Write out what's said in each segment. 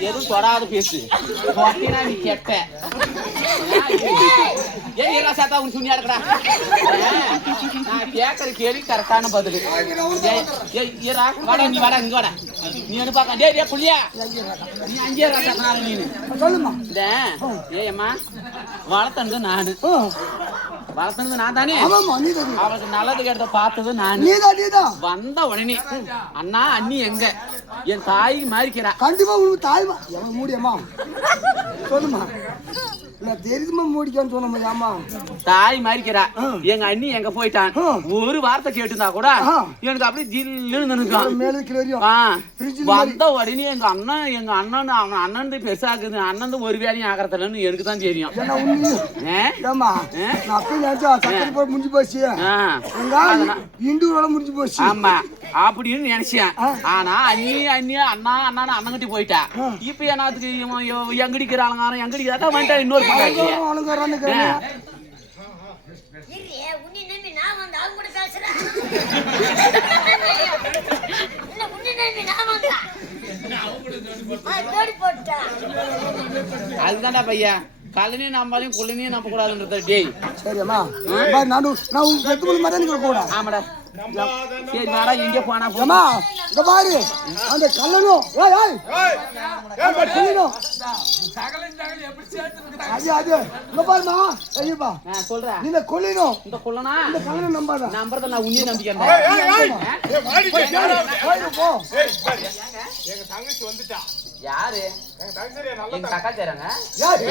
எதுவும் தொடாத பேசு நீ கேட்ட ஏன் சாத்தா உன் சுண்ணியா இருக்கடா நான் கேட்கற கேள்வி கரெக்டான பதில் வாடா நீ வாடா இங்க வாடா நீ என்ன பாக்க டேய் டேய் புள்ளியா நீ அங்கே ராசா நீனு சொல்லுமா ஏம்மா வளர்த்தது நானு வளர்த்தது நான் தானே அவளுக்கு நல்லது கேட்டத பார்த்தது நான் வந்த உடனே அண்ணா அண்ணி எங்க என் தாய் மாறிக்கிறா கண்டிப்பா உனக்கு தாய் மூடியம்மா சொல்லுமா தெரியுமா மூடிக்கான்னு சொன்ன முடியாமா தாய் மாறிக்கிறா எங்க அண்ணி எங்க போயிட்டான் ஒரு வார்த்தை கேட்டுருந்தா கூட எனக்கு அப்படியே ஜில்லுன்னு நினைக்கும் வந்த உடனே எங்க அண்ணன் அவன் அண்ணன் பெருசாக்குது அண்ணன் ஒரு வேலையும் ஆகிறதுலன்னு எனக்கு தான் தெரியும் முடிஞ்சு போச்சு இண்டு முடிஞ்சு போச்சு ஆமா அப்படின்னு நினைச்சேன் ஆனா அண்ணி அண்ணா அண்ணங்கிட்ட போயிட்டா இப்ப என்னத்துக்கு எங்கடிக்கிறாங்க எங்கடிக்கிறா வந்துட்டா இன்னொரு அதுதான்டா பையா கல்லனையும் நம்பாலையும் குள்ளனையும் நம்ப கூடாதுன்றது டேய் சரியாம்மா நான் உங்க பெத்து மாதிரி கூட ஆமாடா சரி மேடா எங்க போனா போமா இங்க பாரு அந்த கல்லனும் எப்படி சேர்த்துருக்கு அது இங்க பாருமா ஐயப்பா சொல்றேன் நீங்க கொல்லினோ இந்த கொல்லனா இந்த கல்லனை நம்பாத நம்பறத நான் உன்னையே நம்பிக்கிறேன் போ எங்க தங்கச்சி வந்துட்டா யாரு எங்க தங்கச்சி நல்ல எங்க அக்கா தேறாங்க யாரு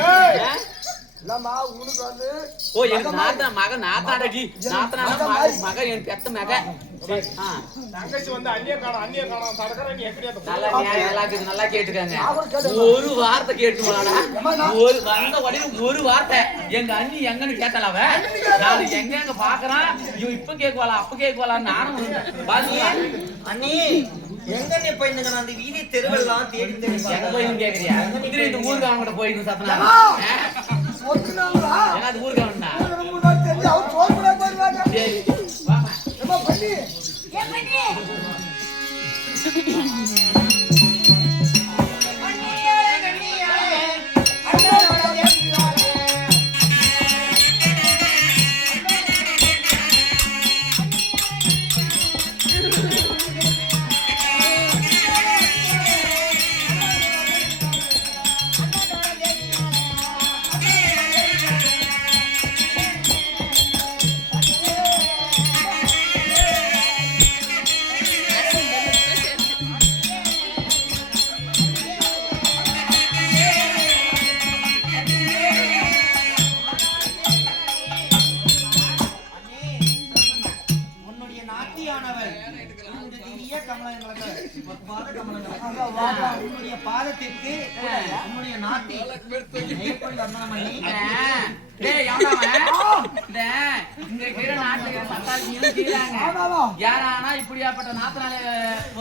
இல்லம்மா உனக்கு வந்து ஓ எனக்கு நாத்தாடடி மக என் பெத்த மக தங்கச்சி வந்து அண்ணிய காணோம் தடக்கற நீ எப்படி நல்லா கேட்டுக்கங்க ஒரு வார்த்தை கேட்டுமாடா ஒரு வந்த உடனே ஒரு வார்த்தை எங்க அண்ணி எங்கன்னு கேட்டலாவ நான் எங்க பாக்குறான் இப்ப கேக்குவாளா அப்ப கேக்குவாளா நானும் அண்ணி எங்க நீ போயிருங்க அந்த வீதி தெருவெல்லாம் தேடி தேடி எங்க போயின்னு கேக்குறியா இதுல இந்த ஊருக்கு அவங்க கூட போயிருந்து சத்தனா ஏன்னா அது ஊருக்கு அவன்டா அவர் சோறு கூட போடுவாங்க சரி வாமா நம்ம பண்ணி பாதத்திற்கு உன்னுடைய நாட்டி யாரானா இப்படியாப்பட்ட நாத்தனால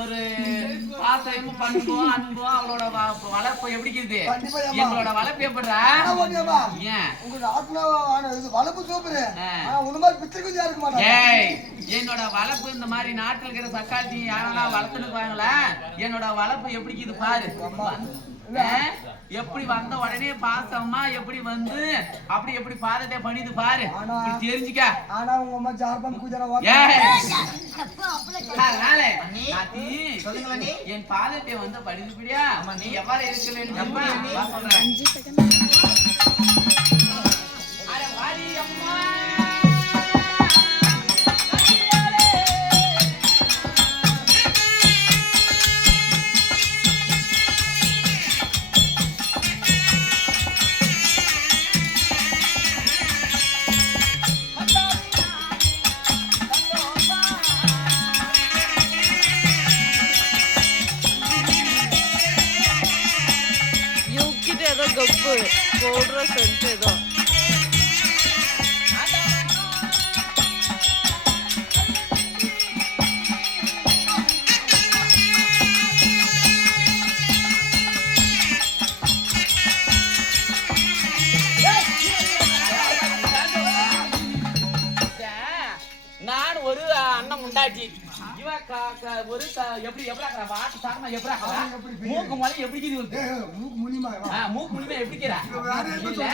ஒரு பாசமும் பண்போ அன்போ அவளோட வளர்ப்பு எப்படி இருக்குது எங்களோட வளர்ப்பு எப்படிடா வளர்ப்பு சூப்பர் என்னோட வளர்ப்பு இந்த மாதிரி நாட்டில் இருக்கிற சக்காத்தி யாரெல்லாம் வளர்த்துனுப்பாங்களா என்னோட வளர்ப்பு எப்படி இருக்குது பாரு எப்படி வந்த உடனே பாசமா எப்படி வந்து அப்படி எப்படி பாதத்தை பண்ணிது பாரு தெரிஞ்சுக்க ஆனா உங்க அம்மா ஜார்பம் குஜரா என் பாதத்தை வந்து படிச்சுப்பிடியா நீ எவ்வாறு இருக்க வேண்டும் గొప్ప పౌడర్ సెంట్ ఏదో நான் ஒரு அண்ணன் முண்டாட்டி எப்படி வாக்கு சாகமா எப்படி மூக்கு மலை எப்படி இருக்குது மூக்கு முனிமா மூக்கு முடியுமா எப்படி இல்ல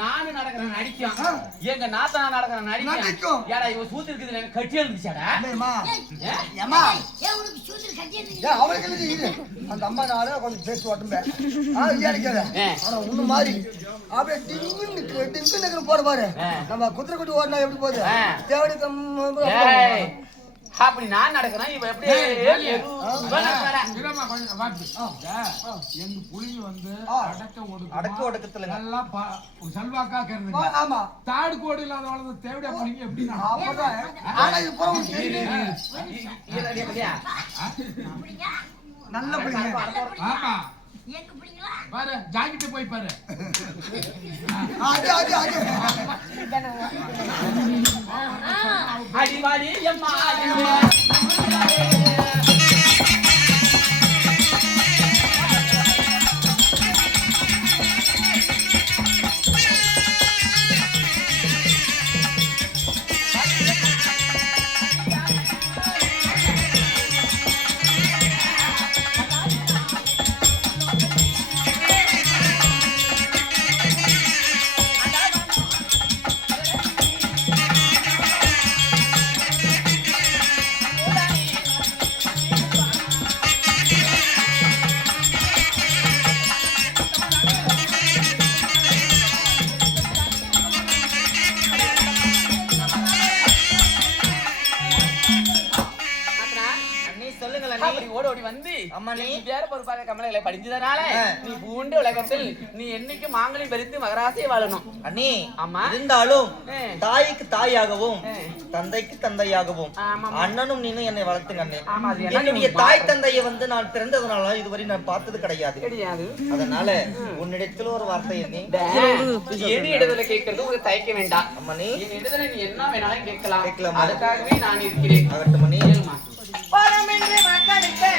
நானும் நடக்கிறேன் நடிக்கும் எங்க நாத்தா நடக்கிறேன் நடிக்கும் ஏடா இவ சூத்து இருக்குது எனக்கு கட்டி இருந்துச்சாடா அந்த அம்மா நாளே கொஞ்சம் பேசி ஓட்டும்பேன் ஆனா ஒண்ணு மாதிரி அப்படியே டிங்கு போற பாரு நம்ம குதிரை குட்டி ஓடினா எப்படி போகுது தேவடி அப்படி நான் நடக்கிறேன் இவ எப்படி எங்க புலிங்க வந்து அடக்க ஒடுக்கத்துல நல்லா செல்வாக்கா கருதுங்க. ஆமா தாடு கோடு இல்லாத வளர்ந்த தேவடியா புலிங்க எப்படி ஆனா இது போற நல்ல பிள்ளைங்க ஆமா பாரு ஜாக்கெட்டு போய் பாரு அடிவாடி அம்மா ஓடி வந்து அம்மா நீ வேற பொறுப்பாக கமலைகளை படிஞ்சதனால நீ பூண்டு உலகத்தில் நீ என்னைக்கு மாங்கலி பறித்து மகராசியை வாழணும் அண்ணி. ஆமா இருந்தாலும் தாய்க்கு தாயாகவும் தந்தைக்கு தந்தையாகவும் அண்ணனும் நீனும் என்னை வளர்த்துங்க அண்ணே. என்னுடைய தாய் தந்தையை வந்து நான் பிறந்ததுனால இதுவரை நான் பார்த்தது கிடையாது. அதனால உன்னிடத்தில் ஒரு வார்த்தை எண்ணி என் இடத்துல கேட்கறது ஒரு தயக்க வேண்டாம். அம்மா நீ என் இடத்துல நீ என்ன வேணாலும் கேட்கலாம். கேட்கலாமா? அதுக்காகவே நான் இருக்கிறேன். ஆகட்டும் அண்ணி. பரமென்று மக்களுக்கு